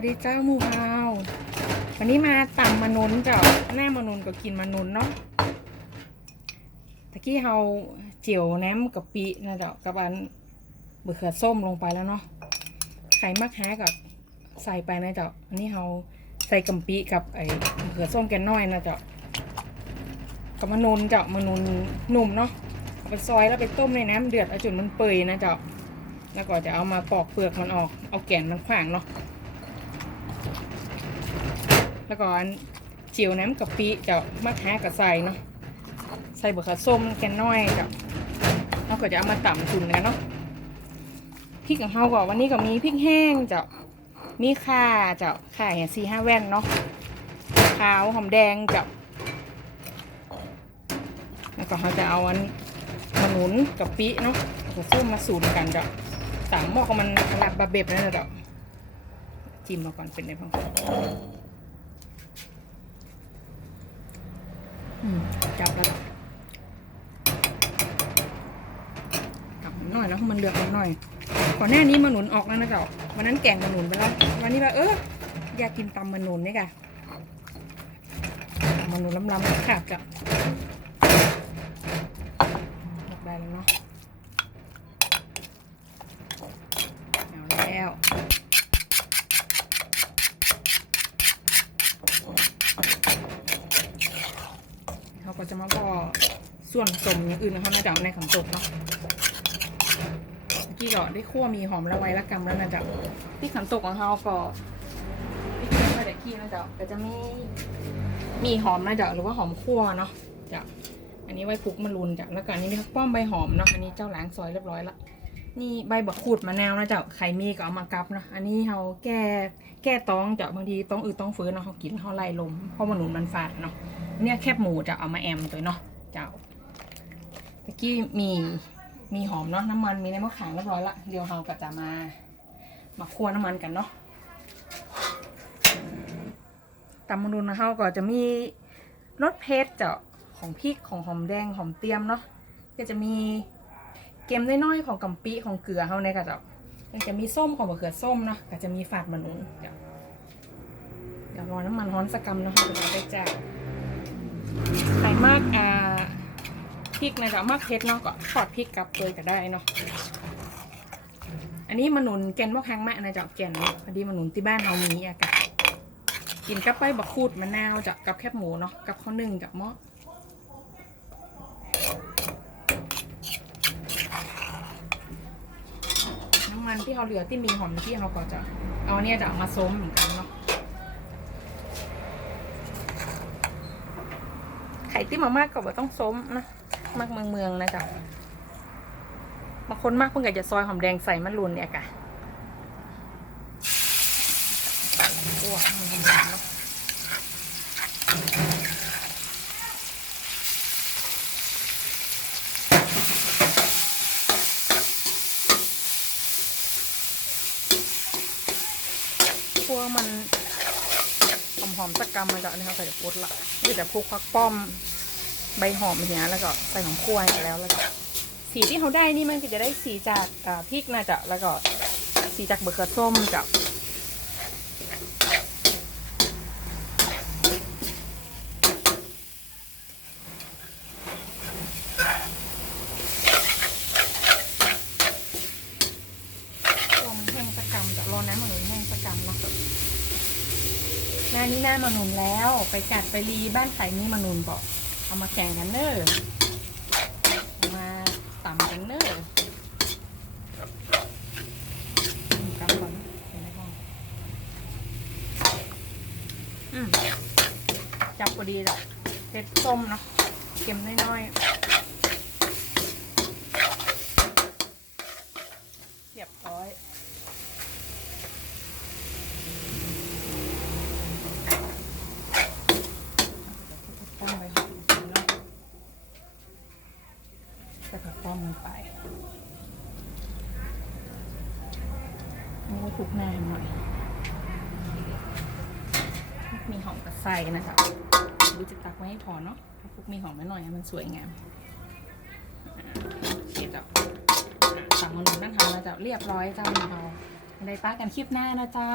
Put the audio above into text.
วัสดีเจ้าหมูเฮาวันนี้มาตำมะนุนเจ้าหน้ามะนุนก็กินมะนุนเนาะตะกี้เฮาเจียวแหนมกับปีนะเจ้ากับอันบะเขือส้มลงไปแล้วเนาะไข่มักแฮกับใส่ไปนะเจ้าอันนี้เฮาใส่กัมปีกับไอ้มะเขือส้มแกนน้อยนะเจ้ากับมะนุนเจ้ามะนุนหนุ่มเนาะเอาไปซอยแล้วไปต้มในน้ำเดือดเอาจนมันเปื่อยนะเจ้าแล้วก็จะเอามาปอกเปลือกมันออก เอาแก่นมันขวางเนาะ แล้วก็อันเจียวน้ำกะปิจะมักแฮกับใส่เนาะใส่เบอร์ขส้มแกนน้อยกับแล้วก็จะเอามาต่ำจุนกันเนาะพริกของเฮาก็วันนี้ก็มีพริกแห้งเจ้ามีข่าเจ้าข่าเห็นสี่ห้าแว่นเนาะขาวหอมแดงเจ้าแล้วก็เขาจะเอาอันมะนุนกะปิเนาะกับส้มมาสูตรกันเจ้าสามหม้อก็มันขนาดบาเบบนั่นแหละเดี๋ยวจิ้มมาก่อนเป็นไงบ้างอืม จับแล้วกลับหน่อยนะให้มันเลือกหน่อยก่อนหน้านี้มันหนุนออกแล้วนะเจ้าวันนั้นแกงมันหนุนไปแล้ววันนี้ว่าเอออยากกินตำมันหนุนนี่ค่ะมันหนุนล้ำๆขาดจ้ะออกได้แล้วเนาะ เอาแล้วเขา ก็จะมาบอส่วนผสมอย่างอื่นเขาน่าจะในขันตกเนาะเมื่อกี้ก็ได้คั่วมีหอมระไวละกำแล้วนะจ๊ะที่ขันตกของเขาก็ที่เคี่ไปแต่ขี้นะจ๊ะก็จะมีมีหอมนะจ๊ะหรือว่าหอมคั่วเนาะจ๊ะอันนี้ไว้ปลุกมะรุนจ้ะแล้วก็อันนี้มีข้าวป้อมใบหอมเนาะอันนี้เจ้าล้างซอยเรียบร้อยละนี่ใบบักขูดมะนาวนะจ้าใครมีก็เอามากับเนาะอันนี้เขาแก้แก้ต้องจ้าบางทีต้องอืดต้องฟื้นเนาะเขากินเขาไล่ลมเพราะมันหนุนมันฝาดเนาะ เนี่ยแคบหมูจะเอามาแอมตัวเนาะเจ้าตะกี้มีมีหอมเนาะน้ำมันมีในมะขามเรียบร้อยละเดี๋ยวเราก็จะมา มาคั่วน้ำมันกันเนาะตำมะนุนนะเขาก็จะมีรสเผ็ดเจ้าของพริกของหอมแดงหอมเตียมเนาะก็จะมีเกมน้อยๆของกัมปิของเกลือเขาเนี่ยก็จะยังจะมีส้มของมะเขือส้มเนาะก็จะมีฝาดมะนุนเดี๋ยวรอน้ำมันร้อนสักกำเนาะจะได้แจ้ง ใส่มากอ่าพริกนะจ๊ะมากเพชรเนาะก็ทอดพริกกับเกลยก็ได้เนาะอันนี้มะนุนแกนมะคังแม่นะจ๊ะแกนพอดีมะนุนที่บ้านเรามีอากาศกินกับไปบักคูดมะนาวจ้ะกับแคบหมูเนาะกับข้าวนึ่งกับหม้อน้ำมันที่เขาเหลือที่มีหอมที่เขาก็จะเอาเนี่ยจะเอามาส้มเหมือนกันเนาะ ข่ที่มามากก็ว่าต้องส้มนะมากเมืองเมืองๆนะจ๊ะบางคนมากเพิ่งจะซอยหอมแดงใส่มะรุนเนี่ยกะอ้วกมันหอมๆเนาะคั่วมัน อมสักกำมาจากนี่เขาใส่จะปดละนี่แต่พวกพักป้อมใบหอมอย่าเนี้ยแล้วก็ใส่หอมคั่วไปแล้วแล้วก็สีที่เขาได้นี่มันก็จะได้สีจากพริกนะจ๊ะแล้วก็สีจากเบอร์เกอร์ส้มจ้ะรอมันแห้งสักกำจ้ะรอน้ำมันแห้งสักกำเนาะห น้านี้หน้ามาหนุนแล้ว ไปจัดไปรีบ้านไข่นี่มาหนุนบอกเอามาแข่งกันเนอร์เอมาต่ำกันเนอร์กำก่อจับพอดีจ้ะเผ็ดส้มเนาะเค็มน้อยๆเรียบร้อย ตั้งไว้ก่อนเนาะใส่ผั กป้อมลงไปนี่ก็คลุกนาให้หน่อย มีหอมกระใส่นะจ๊ะดูจะตักไว้ให้พอเนาะถ้าคลุกมีหอมไว้หน่อยมันสวยงามอ่าโอเคจ้ะสั่งมาหนุนนั่นทำนะจ๊ะเรียบร้อยเจ้าเราได้ป้ากันคลิปหน้านะเจ้า